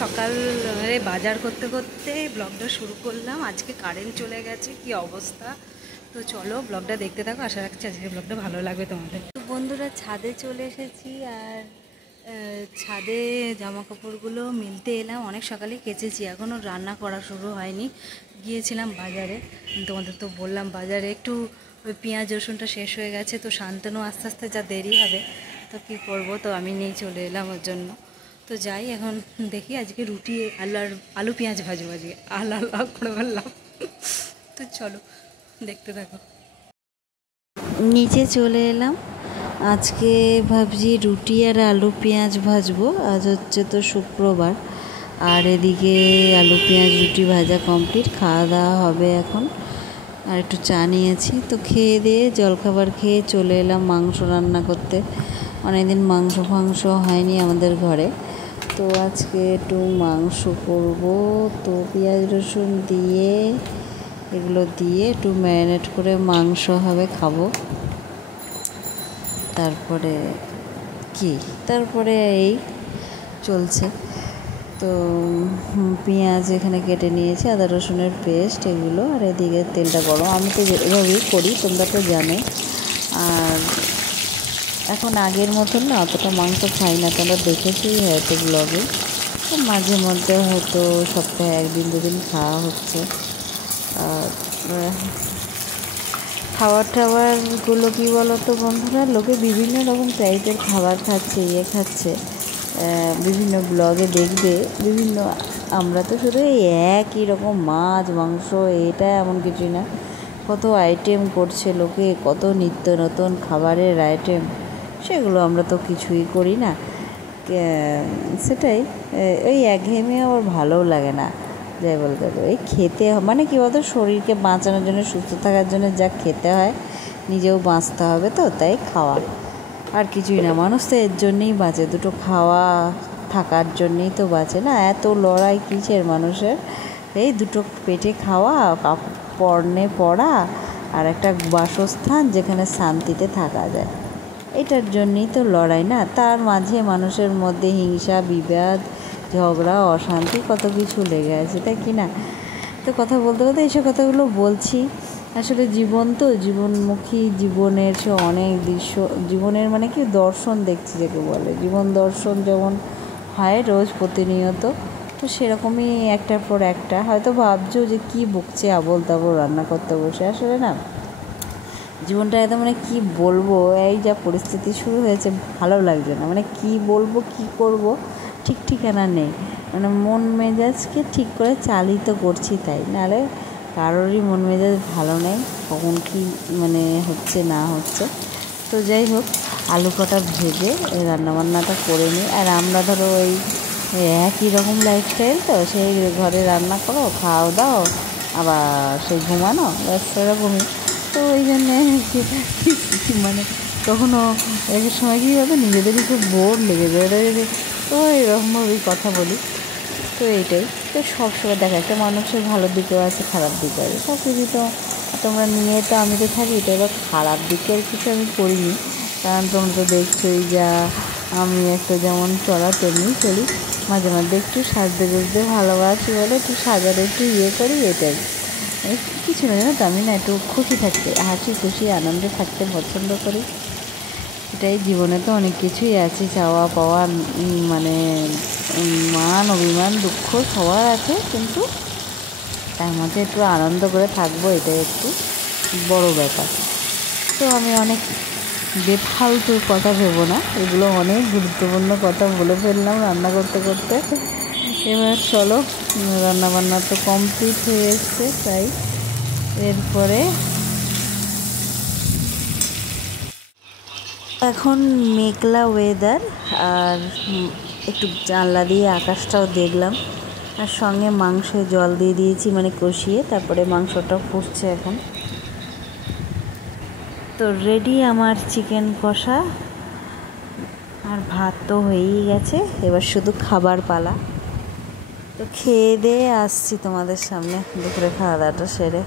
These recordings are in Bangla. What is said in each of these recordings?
সকালে বাজার করতে করতে ব্লগটা শুরু করলাম। আজকে কারেন্ট চলে গেছে, কি অবস্থা। তো চলো ব্লগটা দেখতে থাকো, আশা রাখছি আজকে ব্লগটা ভালো লাগবে তোমাদের। তো বন্ধুরা, ছাদে চলে এসেছি আর ছাদে জামা কাপড়গুলো মিলতে এলাম। অনেক সকালে কেচেছি, এখনও রান্না করা শুরু হয়নি। গিয়েছিলাম বাজারে, তোমাদের তো বললাম বাজারে একটু ওই পেঁয়াজ রসুনটা শেষ হয়ে গেছে, তো শান্তনু আস্তে আস্তে যা দেরি হবে, তো কী করবো, তো আমি নিয়ে চলে এলাম ওর জন্য। তো যাই, এখন দেখি আজকে রুটি আলু পেঁয়াজ ভাজবো, আজকে আল করে বললাম। তো চলো দেখতে থাকো। নিচে চলে এলাম, আজকে ভাবছি রুটি আর আলু পেঁয়াজ ভাজবো। আজ হচ্ছে তো শুক্রবার, আর এদিকে আলু পেঁয়াজ রুটি ভাজা কমপ্লিট, খাওয়া দাওয়া হবে এখন। আর একটু চা নিয়েছি, তো খেয়ে দিয়ে জলখাবার খেয়ে চলে এলাম মাংস রান্না করতে। অনেকদিন মাংস ফাংস হয়নি আমাদের ঘরে, তো আজকে একটু মাংস করব। তো পেঁয়াজ রসুন দিয়ে এগুলো দিয়ে একটু ম্যারিনেট করে মাংস হবে, খাবো। তারপরে এই চলছে। তো পেঁয়াজ এখানে কেটে নিয়েছি, আদা রসুনের পেস্ট এগুলো, আর এদিকে তেলটা গরম। আমি তো এভাবেই করি, তোমরা তো জানোই। আর এখন আগের মতন না অতটা মাংস খাই না, তোমরা দেখেছোই হয়তো ব্লগে। তো মাঝে মধ্যে হয়তো সপ্তাহে একদিন দুদিন খাওয়া হচ্ছে। আর খাবারগুলো কী বলো তো বন্ধুরা, লোকে বিভিন্ন রকম টাইপের খাবার খাচ্ছে, খাচ্ছে বিভিন্ন ব্লগে দেখবে বিভিন্ন। আমরা তো শুধু এই একই রকম মাছ মাংস, এটা এমন কিছুই না, কত আইটেম করছে লোকে, কত নিত্য নতুন খাবারের আইটেম, সেগুলো আমরা তো কিছুই করি না। সেটাই ওই একঘেয়েমি আমার ভালোও লাগে না। যাই বলতে এই খেতে মানে কী বলতো, শরীরকে বাঁচানোর জন্য, সুস্থ থাকার জন্য যা খেতে হয়, নিজেও বাঁচতে হবে, তো তাই খাওয়া, আর কিছুই না। মানুষ তো এর জন্যেই বাঁচে, দুটো খাওয়া থাকার জন্যেই তো বাঁচে না। এত লড়াই কিসের মানুষের, এই দুটো পেটে খাওয়া, পর্ণে পড়া, আর একটা বাসস্থান যেখানে শান্তিতে থাকা যায়, এটার জন্যই তো লড়াই না। তার মাঝে মানুষের মধ্যে হিংসা বিবাদ ঝগড়া অশান্তি কত কিছু লেগে আছে, তাই কি না? তো কথা বলতে বলতে এইসব কথাগুলো বলছি। আসলে জীবন তো, জীবনমুখী জীবনের সে অনেক দৃশ্য, জীবনের মানে কি দর্শন দেখছি যাকে বলে, জীবন দর্শন যেমন হয় রোজ প্রতিনিয়ত, তো সেরকমই একটার পর একটা। হয়তো ভাবছো যে কী বকছে আবোল তাবোল রান্না করতে বসে, আসলে না, জীবনটা একদম মানে কী বলবো, এই যা পরিস্থিতি শুরু হয়েছে ভালো লাগছে না, মানে কী বলবো কী করব ঠিক ঠিকানা নেই। মানে মন মেজাজকে ঠিক করে চালিত করছি, তাই নাহলে কারোরই মন মেজাজ ভালো নেই, কখন কী মানে হচ্ছে না হচ্ছে। তো যাই হোক, আলু কটা ভেজে রান্নাবান্নাটা করে নিই। আর আমরা ধরো ওই একই রকম লাইফস্টাইল, তো সেই ঘরে রান্না করো, খাও দাও, আবার সেই ঘুমানো, ব্যাস সেরকমই। তো ওই জন্যে মানে কখনো এক সময় কী হবে, নিজেদেরই খুব বোর লেগে যায়, তো এরকমভাবেই কথা বলি। তো এইটাই তো, সবসময় দেখা একটা মানুষের ভালো দিকেও আছে, খারাপ দিকও আছে, সব কিছু তো তোমরা নিয়ে তো আমি তো থাকি। তো এবার খারাপ দিকের কিছু আমি করিনি, কারণ তোমরা তো দেখছোই যা আমি একটা যেমন চলা তেমনি চলি। মাঝে মাঝে একটু সাজতে গুজতে ভালোবাসি বলে একটু সাজার একটু করি, এটাই। কিছু না, জানো তো, আমি না একটু খুশি থাকতে, হাসি খুশি আনন্দে থাকতে পছন্দ করি। এটাই, জীবনে তো অনেক কিছুই আছে, চাওয়া পাওয়া, মানে মান অভিমান দুঃখ সবার আছে, কিন্তু তার মধ্যে একটু আনন্দ করে থাকবো, এটাই একটু বড় ব্যাপার। তো আমি অনেক বেফালতু কথা ভেবো না, এগুলো অনেক গুরুত্বপূর্ণ কথা বলে ফেললাম রান্না করতে করতে। এবার চলো, রান্নাবান্না তো কমপ্লিট হয়ে এসছে, তাই এরপরে এখন মেঘলা ওয়েদার, আর একটু জানলা দিয়ে আকাশটাও দেখলাম, আর সঙ্গে মাংসে জল দিয়ে দিয়েছি, মানে কষিয়ে, তারপরে মাংসটা ফুটছে এখন। তো রেডি আমার চিকেন কষা, আর ভাত তো হয়েই গেছে, এবার শুধু খাবার পালা। তো খেয়ে দিয়ে আসছি তোমাদের সামনে, দুপুরে খাওয়া দাওয়াটা সেরে।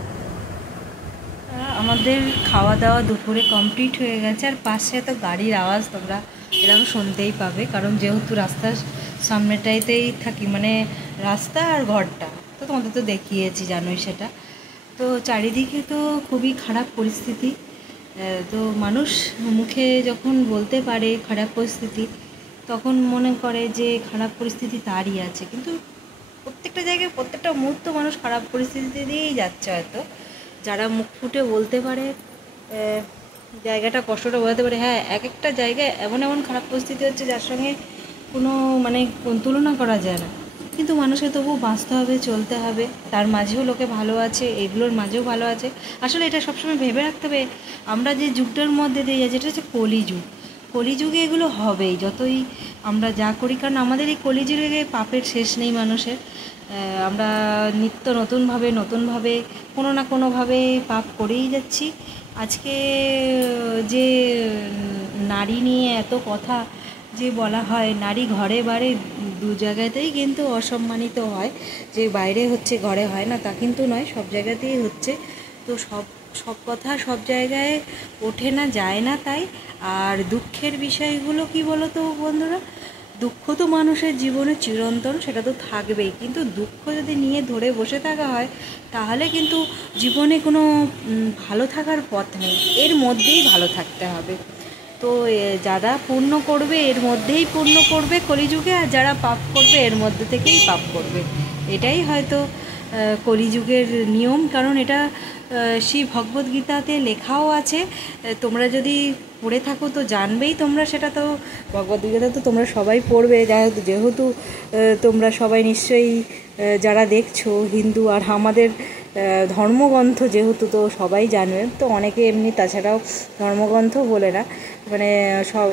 আমাদের খাওয়া দাওয়া দুপুরে কমপ্লিট হয়ে গেছে, আর পাশে তো গাড়ির আওয়াজ তোমরা এরকম শুনতেই পাবে, কারণ যেহেতু রাস্তার সামনেটাইতেই থাকি, মানে রাস্তা আর ঘরটা তো তোমাদের তো দেখিয়েছি, জানোই সেটা। তো চারিদিকে তো খুবই খারাপ পরিস্থিতি। তো মানুষ মুখে যখন বলতে পারে খারাপ পরিস্থিতি, তখন মনে করে যে খারাপ পরিস্থিতি তারই আছে, কিন্তু প্রত্যেকটা জায়গায় প্রত্যেকটা মুহূর্ত মানুষ খারাপ পরিস্থিতি দিয়েই যাচ্ছে। হয়তো যারা মুখ ফুটে বলতে পারে জায়গাটা, কষ্টটা বোঝাতে পারে, হ্যাঁ এক একটা জায়গায় এমন এমন খারাপ পরিস্থিতি হচ্ছে যার সঙ্গে কোনো মানে তুলনা করা যায় না, কিন্তু মানুষকে তবু বাঁচতে হবে, চলতে হবে। তার মাঝেও লোকে ভালো আছে, এগুলোর মাঝেও ভালো আছে। আসলে এটা সবসময় ভেবে রাখতে হবে, আমরা যে যুগটার মধ্যে দিয়ে যাচ্ছি এটা হচ্ছে কলিযুগ। কলিযুগে এগুলো হবেই, যতই আমরা যা করি, কারণ আমাদের এই কলিযুগে পাপের শেষ নেই মানুষের। আমরা নিত্য নতুনভাবে কোনো না কোনোভাবে পাপ করেই যাচ্ছি। আজকে যে নারী নিয়ে এত কথা যে বলা হয়, নারী ঘরে বাড়ি দু জায়গাতেই কিন্তু অসম্মানিত হয়, যে বাইরে হচ্ছে ঘরে হয় না তা কিন্তু নয়, সব জায়গাতেই হচ্ছে। তো সব সব কথা সব জায়গায় ওঠে না, যায় না। তাই আর দুঃখের বিষয়গুলো কি বলো তো বন্ধুরা, দুঃখ তো মানুষের জীবনে চিরন্তন, সেটা তো থাকবেই, কিন্তু দুঃখ যদি নিয়ে ধরে বসে থাকা হয় তাহলে কিন্তু জীবনে কোনো ভালো থাকার পথ নেই, এর মধ্যেই ভালো থাকতে হবে। তো যারা পুণ্য করবে এর মধ্যেই পুণ্য করবে কলিযুগে, আর যারা পাপ করবে এর মধ্যে থেকেই পাপ করবে। এটাই হয়তো কলিযুগের নিয়ম, কারণ এটা শ্রী ভগবদ্গীতাতে লেখাও আছে। তোমরা যদি পড়ে থাকো তো জানবেই, তোমরা সেটা তো ভগবদ্গীতা তো তোমরা সবাই পড়বে, যেহেতু তোমরা সবাই নিশ্চয়ই যারা দেখছো হিন্দু, আর আমাদের ধর্মগ্রন্থ যেহেতু, তো সবাই জানবে। তো অনেকে এমনি তাছাড়াও ধর্মগ্রন্থ বলে না, মানে সব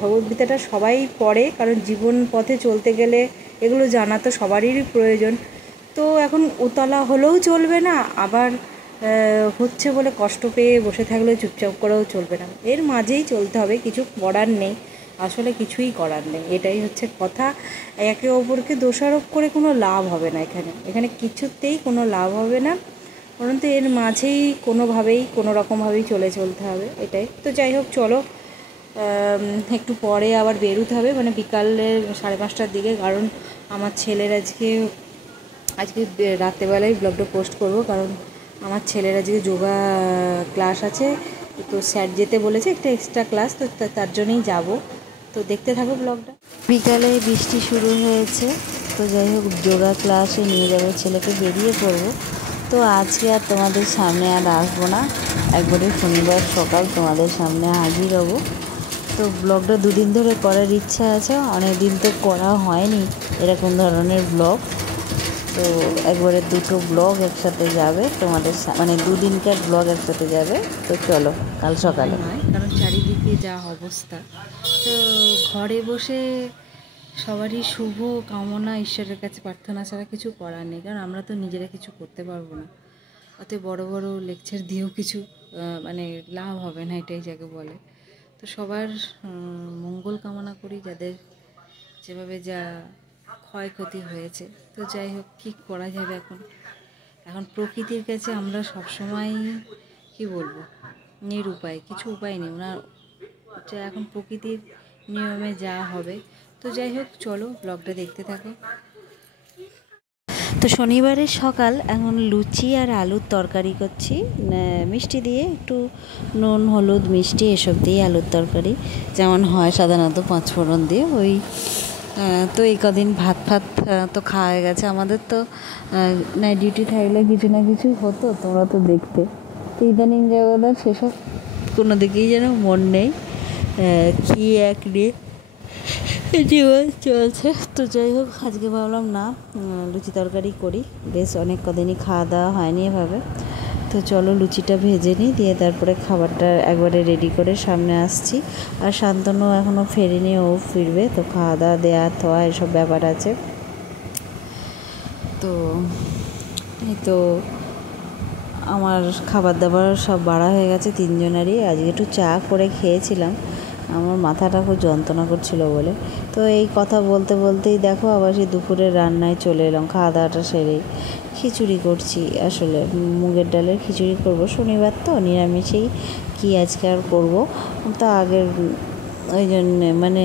ভগবদ্গীতাটা সবাই পড়ে, কারণ জীবন পথে চলতে গেলে এগুলো জানা তো সবারই প্রয়োজন। তো এখন উতলা হলেও চলবে না, আবার হচ্ছে বলে কষ্ট পেয়ে বসে থাকলেও চুপচাপ করেও চলবে না, এর মাঝেই চলতে হবে, কিছু করার নেই, আসলে কিছুই করার নেই, এটাই হচ্ছে কথা। একে অপরকে দোষারোপ করে কোনো লাভ হবে না, এখানে কিছুতেই কোনো লাভ হবে না, পরন্তু এর মাঝেই কোনোভাবেই কোনো রকমভাবেই চলতে হবে, এটাই। তো যাই হোক, চলো একটু পরে আবার বেরোতে হবে, মানে বিকালে 5:30টার দিকে, কারণ আমার ছেলের আজকে রাত্রেবেলায় ব্লগটা পোস্ট করব, কারণ আমার ছেলের আজকে যোগা ক্লাস আছে, তো স্যার যেতে বলেছে একটা এক্সট্রা ক্লাস, তো তার জন্যই যাব। তো দেখতে থাকো ব্লগটা। বিকালে বৃষ্টি শুরু হয়েছে, তো যাই হোক যোগা ক্লাসে নিয়ে যাবো ছেলেকে, বেরিয়ে পড়বো। তো আজকে আর তোমাদের সামনে আর আসবো না, একবারে শনিবার সকাল তোমাদের সামনে হাজির হব। তো ব্লগটা 2 দিন ধরে করার ইচ্ছা আছে, অনেক দিন তো করা হয়নি এরকম ধরনের ব্লগ। তো একবারে 2টো ব্লগ একসাথে যাবে তোমাদের, মানে 2 দিনকার ব্লগ একসাথে যাবে। তো চলো কাল সকালে, কারণ চারিদিকে যা অবস্থা, তো ঘরে বসে সবারই শুভ কামনা, ঈশ্বরের কাছে প্রার্থনা ছাড়া কিছু করার নেই, কারণ আমরা তো নিজেরা কিছু করতে পারবো না, অত বড় বড় লেকচার দিয়েও কিছু মানে লাভ হবে না, এটাই যাকে বলে। তো সবার মঙ্গল কামনা করি, যাদের যেভাবে যা ক্ষয়ক্ষতি হয়েছে। তো যাই হোক, কী করা যাবে এখন প্রকৃতির কাছে আমরা সবসময় কী বলবো, নিরুপায়, কিছু উপায় নেই, ওনার এখন প্রকৃতির নিয়মে যা হবে। তো যাই হোক, চলো ব্লগটা দেখতে থাকো। তো শনিবারের সকাল, এখন লুচি আর আলুর তরকারি করছি, মিষ্টি দিয়ে, একটু নুন হলুদ মিষ্টি এসব দিয়ে আলুর তরকারি, যেমন হয় সাধারণত 5 ফোড়ন দিয়ে ওই। তো এই কদিন ভাত তো খাওয়া হয়ে গেছে আমাদের, তো নাইট ডিউটি থাকলে কিছু না কিছু হতো, তোমরা তো দেখতে। তো ইদানিং জগৎ সেসব কোনো দিকেই যেন মন নেই, কি এক নিয়ে জীবন চলছে। তো যাই হোক, আজকে ভাবলাম না লুচি তরকারি করি, বেশ অনেক কদিনই খাওয়া দাওয়া হয়নি এভাবে। তো চলো লুচিটা ভেজে নিই, দিয়ে তারপরে খাবারটা একবারে রেডি করে সামনে আসছি। আর শান্তনু এখনও ফেরেনি, ও ফিরবে, তো খাওয়া দাওয়া দেওয়া থোয়া এসব ব্যাপার আছে। তো এই তো আমার খাবার দাবার সব বাড়া হয়ে গেছে 3 জনেরই। আজকে একটু চা করে খেয়েছিলাম, আমার মাথাটা খুব যন্ত্রণা করছিল বলে। তো এই কথা বলতে বলতেই দেখো আবার সেই দুপুরের রান্নায় চলে এলাম, খাওয়া দাওয়াটা সেরেই। খিচুড়ি করছি, আসলে মুগের ডালের খিচুড়ি করব, শনিবার তো নিরামিষেই কি আজকে আর করবো। তো আগের ওই জন্যে মানে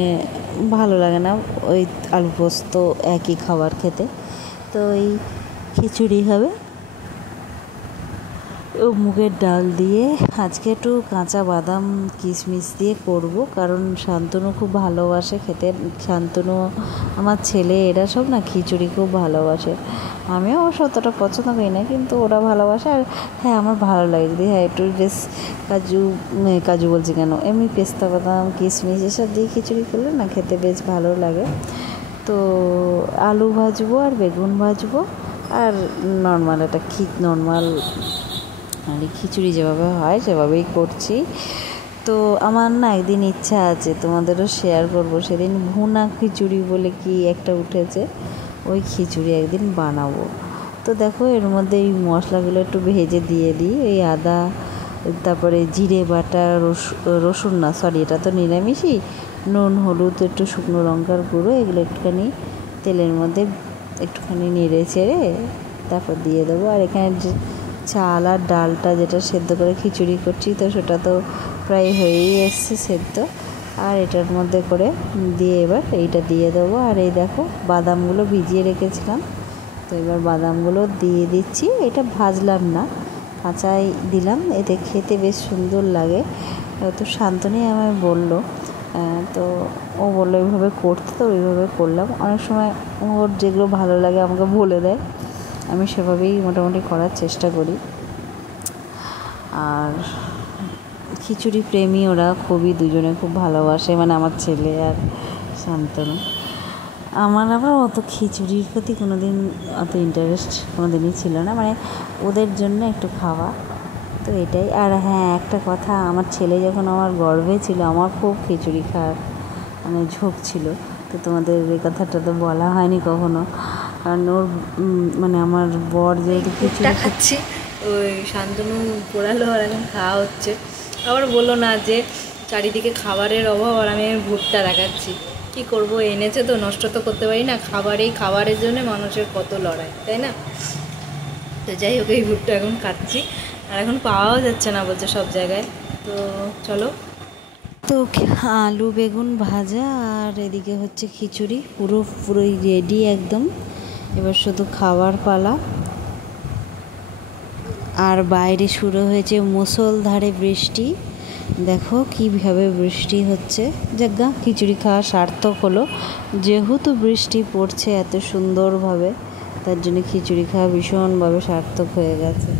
ভালো লাগে না ওই আলু পোস্ত একই খাবার খেতে। তো এই খিচুড়ি হবে ও মুগের ডাল দিয়ে। আজকে একটু কাঁচা বাদাম কিশমিশ দিয়ে করব, কারণ শান্তনু খুব ভালোবাসে খেতে। শান্তনু, আমার ছেলে, এরা সব না খিচুড়ি খুব ভালোবাসে। আমিও অবশ্য অতটা পছন্দ করি না, কিন্তু ওরা ভালোবাসে। আর হ্যাঁ, আমার ভালো লাগে যদি একটু কাজু বলছি কেন, এমনি পেস্তা বাদাম কিশমিশ এসব দিয়ে খিচুড়ি করলে না খেতে বেশ ভালো লাগে। তো আলু ভাজবো আর বেগুন ভাজবো, আর নর্মাল একটা নর্মাল আর খিচুড়ি যেভাবে হয় সেভাবেই করছি। তো আমার না একদিন ইচ্ছা আছে, তোমাদেরও শেয়ার করব। সেদিন ভুনা খিচুড়ি বলে কি একটা উঠেছে, ওই খিচুড়ি একদিন বানাবো। তো দেখো, এর মধ্যে এই মশলাগুলো একটু ভেজে দিয়ে দিই। এই আদা, তারপরে জিরে বাটা, রসুন না, সরি, এটা তো নিরামিষই, নুন, হলুদ, একটু শুকনো লঙ্কার গুঁড়ো, এগুলো একটুখানি তেলের মধ্যে একটুখানি নেড়ে চেড়ে তারপর দিয়ে দেবো। আর এখানে চাল আর ডালটা যেটা সেদ্ধ করে খিচুড়ি করছি, তো সেটা তো প্রায় হয়েই এসছে সেদ্ধ। আর এটার মধ্যে করে দিয়ে এবার এইটা দিয়ে দেবো। আর এই দেখো, বাদামগুলো ভিজিয়ে রেখেছিলাম, তো এবার বাদামগুলো দিয়ে দিচ্ছি। এটা ভাজলাম না, কাঁচাই দিলাম, এতে খেতে বেশ সুন্দর লাগে। তো শান্তনুই আমায় বললো, তো ও বললো এইভাবে করতে, তো ওইভাবে করলাম। অনেক সময় ওর যেগুলো ভালো লাগে আমাকে বলে দেয়, আমি সেভাবেই মোটামুটি করার চেষ্টা করি। আর খিচুড়ি প্রেমী ওরা খুবই, দুজনে খুব ভালোবাসে, মানে আমার ছেলে আর শান্তনু। আমার আবার অত খিচুড়ির প্রতি কোনো দিন অত ইন্টারেস্ট কোনো দিনই ছিল না, মানে ওদের জন্য একটু খাওয়া, তো এটাই। আর হ্যাঁ, একটা কথা, আমার ছেলে যখন আমার গর্ভে ছিল আমার খুব খিচুড়ি খাওয়ার মানে ঝোঁক ছিল। তো তোমাদের এই কথাটা তো বলা হয়নি কখনো, কারণ ওর মানে আমার বর যেহেতু খিচুড়ি খাচ্ছি, ওই শান্তনু পোড়ালো আর এখন খাওয়া হচ্ছে। আবার বললো না যে চারিদিকে খাবারের অভাব, আর আমি ভুট্টা দেখাচ্ছি। কি করব, এনেছে তো, নষ্ট তো করতে পারি না। খাবারের জন্য মানুষের কত লড়াই, তাই না? তো যাই হোক, এই ভুট্টা এখন খাচ্ছি, আর এখন পাওয়াও যাচ্ছে না বলছে সব জায়গায়। তো চলো, তো আলু বেগুন ভাজা আর এদিকে হচ্ছে খিচুড়ি পুরোই রেডি একদম। এবার শুধু খাওয়ার পালা। আর বাইরে শুরু হয়েছে মুষলধারে বৃষ্টি, দেখো কীভাবে বৃষ্টি হচ্ছে। যাজ্ঞা, খিচুড়ি খাওয়া সার্থক হলো, যেহেতু বৃষ্টি পড়ছে এত সুন্দরভাবে, তার জন্য খিচুড়ি খাওয়া ভীষণভাবে সার্থক হয়ে গেছে।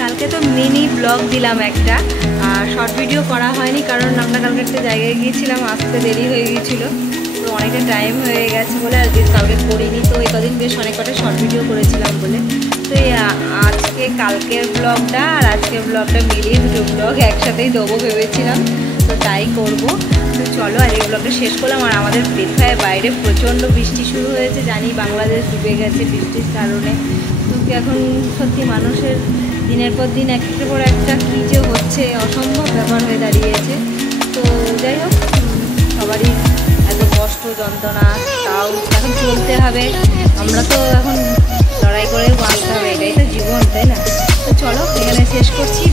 কালকে তো মিনি ব্লগ দিলাম একটা, আর শর্ট ভিডিও করা হয়নি, কারণ আমরা কালকে একটা জায়গায় গিয়েছিলাম, আসতে দেরি হয়ে গিয়েছিলো। তো অনেকটা টাইম হয়ে গেছে বলে আজকে কালকে করিনি। তো এই কদিন বেশ অনেক কটা শর্ট ভিডিও করেছিলাম বলে, তো এই আজকে কালকের ব্লগটা আর আজকের ব্লগটা মিলিয়ে দুটো ব্লগ একসাথেই দেবো ভেবেছিলাম, তো তাই করবো। তো চলো আর এই ব্লগটা শেষ করলাম। আর আমাদের পেথায় বাইরে প্রচণ্ড বৃষ্টি শুরু হয়েছে, জানি বাংলাদেশ ডুবে গেছে বৃষ্টির কারণে। তো এখন সত্যি মানুষের দিনের পর দিন একটার পর একটা কী যে হচ্ছে, অসম্ভব ব্যাপার হয়ে দাঁড়িয়েছে। তো যাই হোক, সবারই এত কষ্ট যন্ত্রণা, তাও এখন চলতে হবে। আমরা তো এখন লড়াই করেও বাঁচতে হবে, এটাই তো জীবন, তাই না? তো চলো এখানে শেষ করছি।